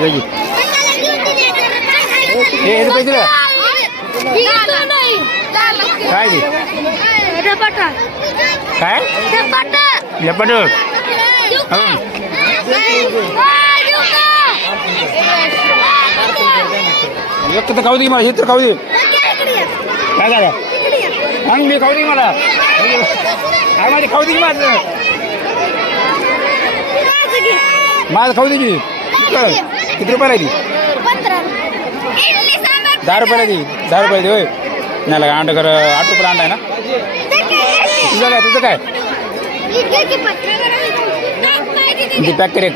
हे पैसे दिलं काय ते काय लपट एक तर खाऊ दे मला हे तर खाऊ दे काय झालं सांग मी खाऊ दे मला काय माझे खाऊ दे माझं माझं खाऊ दे की किती रुपयाला ती? दहा रुपयाला ती. दहा रुपयाला ती होय. नाही लागा अंडा कर आठ रुपयाला अंडा आहे ना? तुझं काय तुझं काय? ते पॅक कर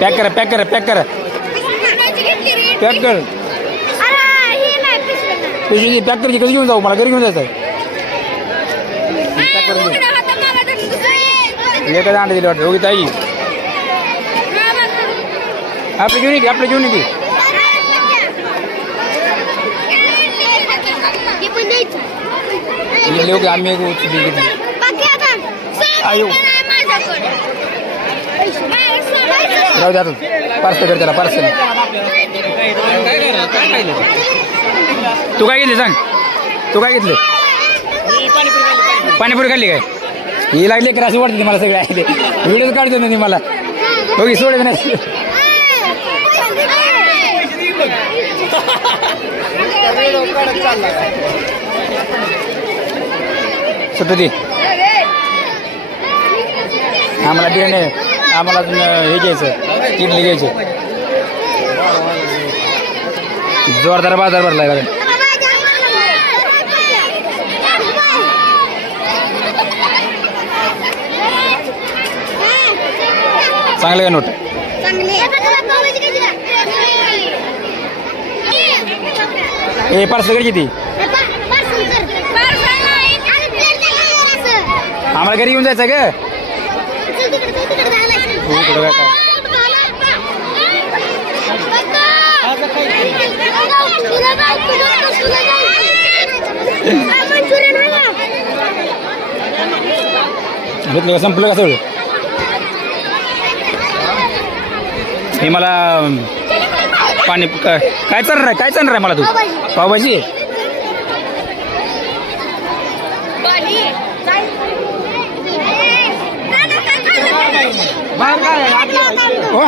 पॅक करा पॅक करा पॅक करा. पॅक कर. तुझी पॅक करायची कशी घेऊन जाऊ? मला घरी घेऊन जायचं आहे पॅक करून एखादा अंडा दिले वाटतं. होगी ताई आपलं घेऊन ये की आपलं घेऊन ये की लिहू की आम्ही आयो. जाऊ पार्सल कर त्याला पार्सल तू काय घेतली सांग? तू काय घेतले? पाणीपुरी खाल्ली काय? ही लागली तर अशी वाटते मला सगळे. व्हिडिओ काढतो ना मला. बघी सोडत नाही. सुटू दे आम्हाला बिर्याणी आम्हाला अजून हे घ्यायचं किडली घ्यायची. जोरदार बाजार भरलाय कारण चांगले का नोट? चांगले. हे पार्सल कर. किती आम्हाला घरी येऊन जायचं ग. काय घेतलं का? संपलं का सगळं? हे मला पाणी काय काय चालणार आहे काय चालणार आहे मला तू? पावभाजी. हो?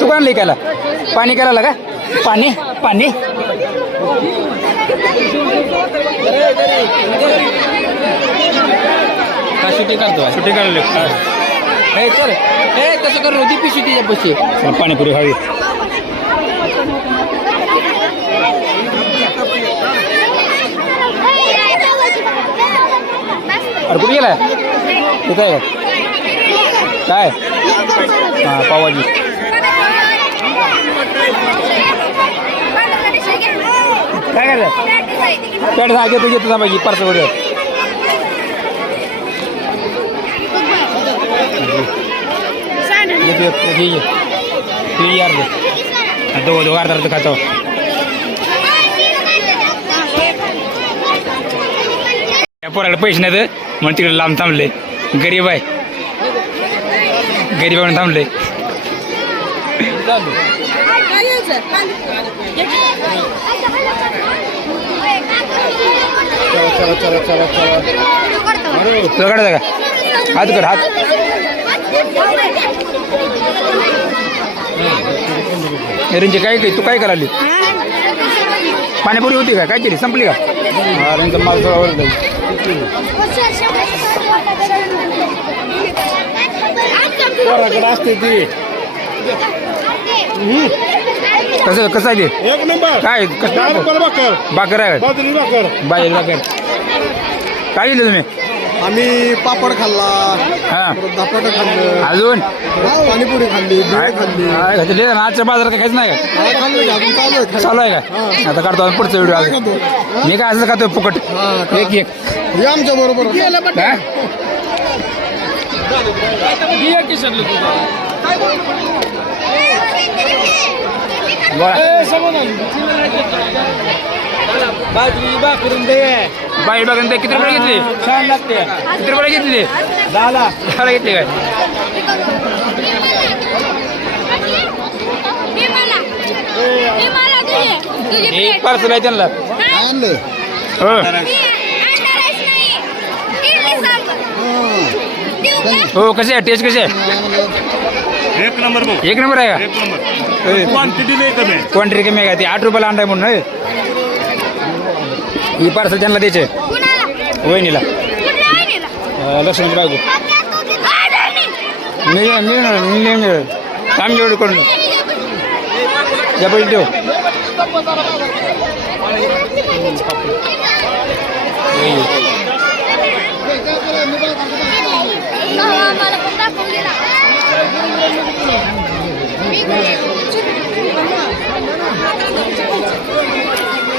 तू काय आणलं कायला पाणी करायला का? पाणी? पाणी? सुट्टी काढतो सुट्टी काढले. हे चल हे तसं कर? पिशवी तिच्या पैसे पाणीपुरी खावी. अरे कुठे गेलाय? कुठे आहे. काय? हां पावाजी. काय करायचं पॅट हा घेतो घेतो थांबायची पार्सल वगैरे येतो हे ये अर्ध दोघं दोघं अर्धा अर्ध खातो या पोराला पैसे नाही तर म्हणून तिकडे लांब थांबले. गरीब आहे. गरीब म्हणून थांबले. तुला काढायचं का? हात कर हात. रेंजी काय काय तू काय कराली पाणीपुरी होती का? काय केली संपली का? हा रेंजचा माल थोडा असते ती. कसं कसं आहे ते? एक नंबर. काय कसं बाकर बाकर आहे. बाजरी बाकर बाहेर बाकर काय दिलं तुम्ही? आम्ही पापड खाल्ला हां. परत धपाटं खाल्लं. अजून? परत पाणीपुरी खाल्ली काय बिळ खाल्ली. काय? आजच्या बाजारात काय खायचं नाही का? काय खाल्लं की अजून चालू आहे खायला. चालू आहे का? आता काढतो आपण पुढचा व्हिडिओ खातो. मी काय असं खातोय फुकट. हा. एक एक. हे आमच्या बरोबर. काय बोला. बाजरी बाकरून दे बाई बघा ते किती रुपये घेतले? छान लागते. किती रुपये घेतले? झाला दहाला घेतले काय? एक पार्सल आहे त्यांना. हो. हो कसे आहे? टेस्ट कसे आहे? एक नंबर एक नंबर आहे का? एक नंबर. क्वांटिटी कमी आहे. क्वांटिटी कमी आहे का? ती आठ रुपयाला अंडा म्हणून होय? ही पार्सल त्यांना द्यायचे वहिनीला. लक्ष्मीची बायको. मी मी मी मी काम जेवढं करून त्या पैसे ठेव.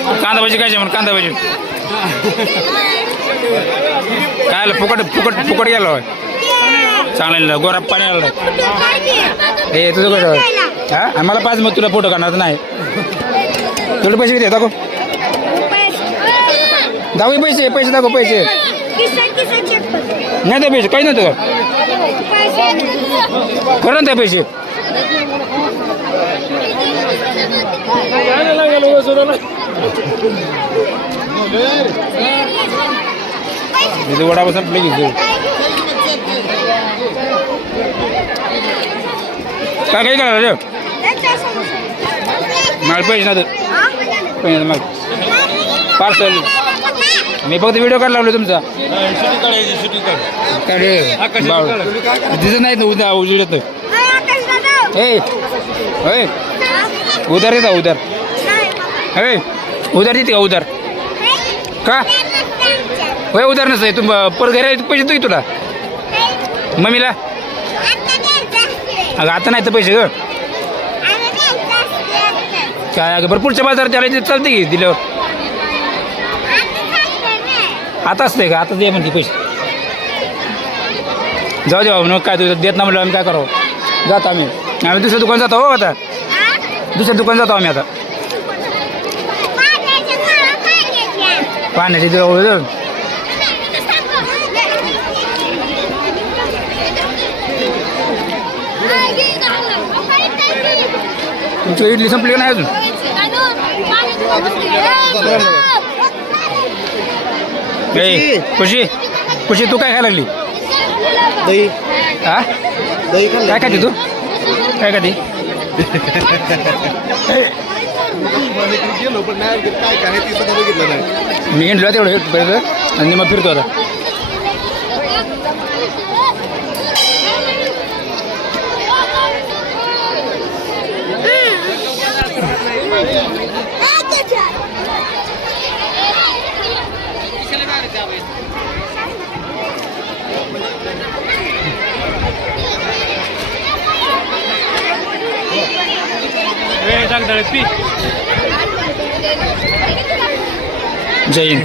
कांदा भाजी काय म्हणून कांदा भाजी काय आलं? फुकट फुकट फुकट गेलो होय. चांगलं गोरा पाणी आलं. हे तुझं कसं हा? मला पाच मग तुला फोटो काढणार नाही. तुला पैसे किती दाखव. दाखव पैसे पैसे दाखव पैसे. नाही ते पैसे काही नाही का? खरं ना ते पैसे. तिथे वडा बसून प्ले घेतो काय काही करा मला पैसे ना पैसे मग पार्सल मी फक्त व्हिडिओ काढ लावलो तुमचा काय दिसत नाही ना उद्या उजेडत ए होय उधार येता उधार होय उधार देते का उधार? का? होय उधार नसतं तुम पर घरी पैसे देतो तुला? मम्मीला? अगं आता नाही तर पैसे ग. काय अगं भरपूरच्या पुढच्या बाजारात त्याला चालते की दिल्यावर? आता असते का आता दे म्हणते पैसे. जाऊ दे बाबा मग काय तुझं देत ना म्हणलं आम्ही काय करावं? जातो आम्ही. आम्ही दुसऱ्या दुकान जातो हो आता. दुसऱ्या दुकान जातो आम्ही आता. पाण्याची दिवस तुमची इडली संपली नाही अजून? खुशी खुशी तू काय खायला लागली? दही. हा? दही काय खाते तू? काय खाते? गेलो पण नाही काय काय ती सुद्धा बघितलं नाही मी हिंडलो तेवढं हेट आणि मग फिरतो आता. पी. जय हिंद.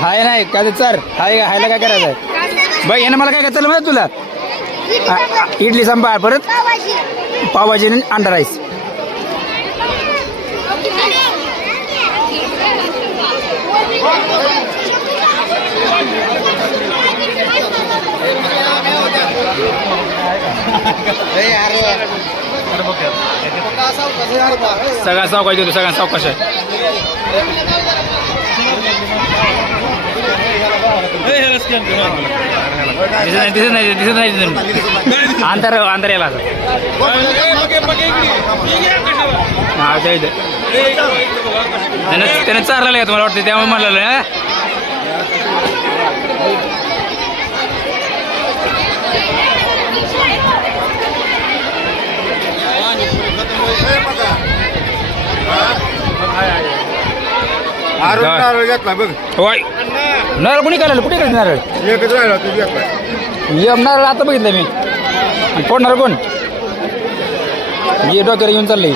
हाय नाही काय चर. हाय हायला काय करायचं आहे बघ यानं मला काय करायचं माहिती तुला? इडली सांबार. परत? पावभाजी आणि अंडा राईस. सगळा सावकाश देतो सगळ्या सावकाश आहे दिसत नाही दिसत नाही दिसत नाही अंतर अंतर याला आता. हा त्या इथे. त्यानं त्यानं चारलेलं आहे तुम्हाला वाटतं त्यामुळे म्हणलेलं आहे? आरोग्य नारळ घेतला बघ. होय. नारळ कुणी काढलं? कुठे काढलं नारळ? एकच राहिला तू घेतला यम नारळ आता बघितलं मी. आणि फोडणार कोण? ये डोक्याला घेऊन चाललंय.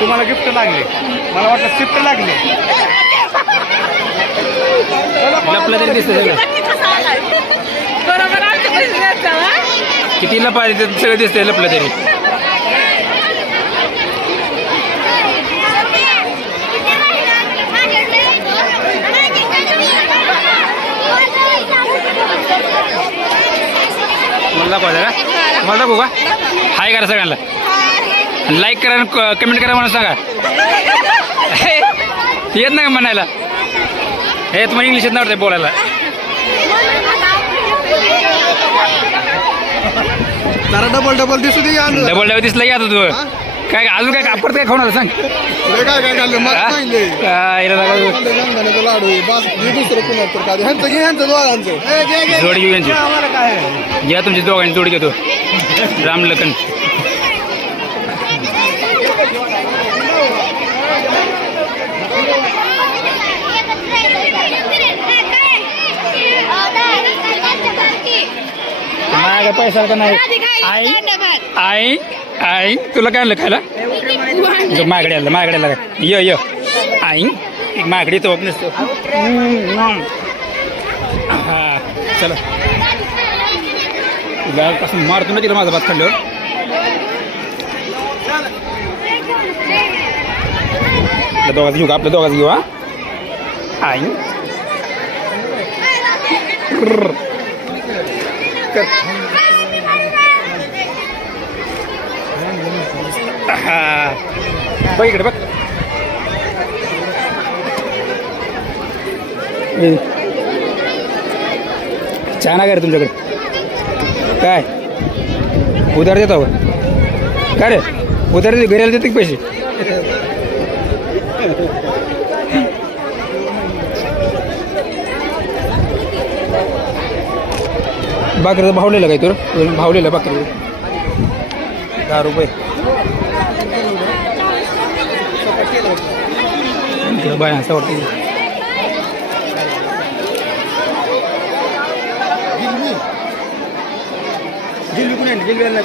तुम्हाला गिफ्ट लागले. मला वाटतं शिफ्ट लागले. लपलं तरी दिसतं कितीला पाहिजे ते सगळं दिसतंय लपलं तरी. मला दाखवा मला दाखवू का? हाय करा सगळ्यांना. लाईक करा आणि कमेंट करा म्हणून सांगा. येत नाही का म्हणायला? हे तुम्हाला इंग्लिश नव्हते बोलायला. जरा डबल डबल दिसू दे आणलं डबल डबल दिसला आता तू. काय अजून काय परत काय खाऊन आलं सांग. काय काय खाल्लं? हा? शेंगदाण्याचं लाडू. आहे बस हे दुसरं तर काय ह्यांचं घे ह्यांचं दोघांचं. जोडी घेऊ यांची? घ्या तुमची दोघांची जोडी घेतो. राम लखन. माझ्या पैसा का नाही? आई आई आई तुला काय आणलं खायला? माकडे आलं माकडे आलं काय य य. आई एक माकडे तो नसतो. हा चला. कसं मारतो ना तिला माझा भात खाल्ल्यावर. आपल्या दोघांचं घेऊ का? आपल्या दोघांचं घेऊ हा? आई. कर. बघ इकडे बघ. छान आहे का रे तुमच्याकडे? काय? उधार देतो काय रे? उधार देते घरी आले देते पैसे? बाकरीचं भावलेलं काय तुला भावलेलं बाकरी दहा रुपये. इकडं बाय असं वाटतं जिल्ही कुणी जिल्ह्याला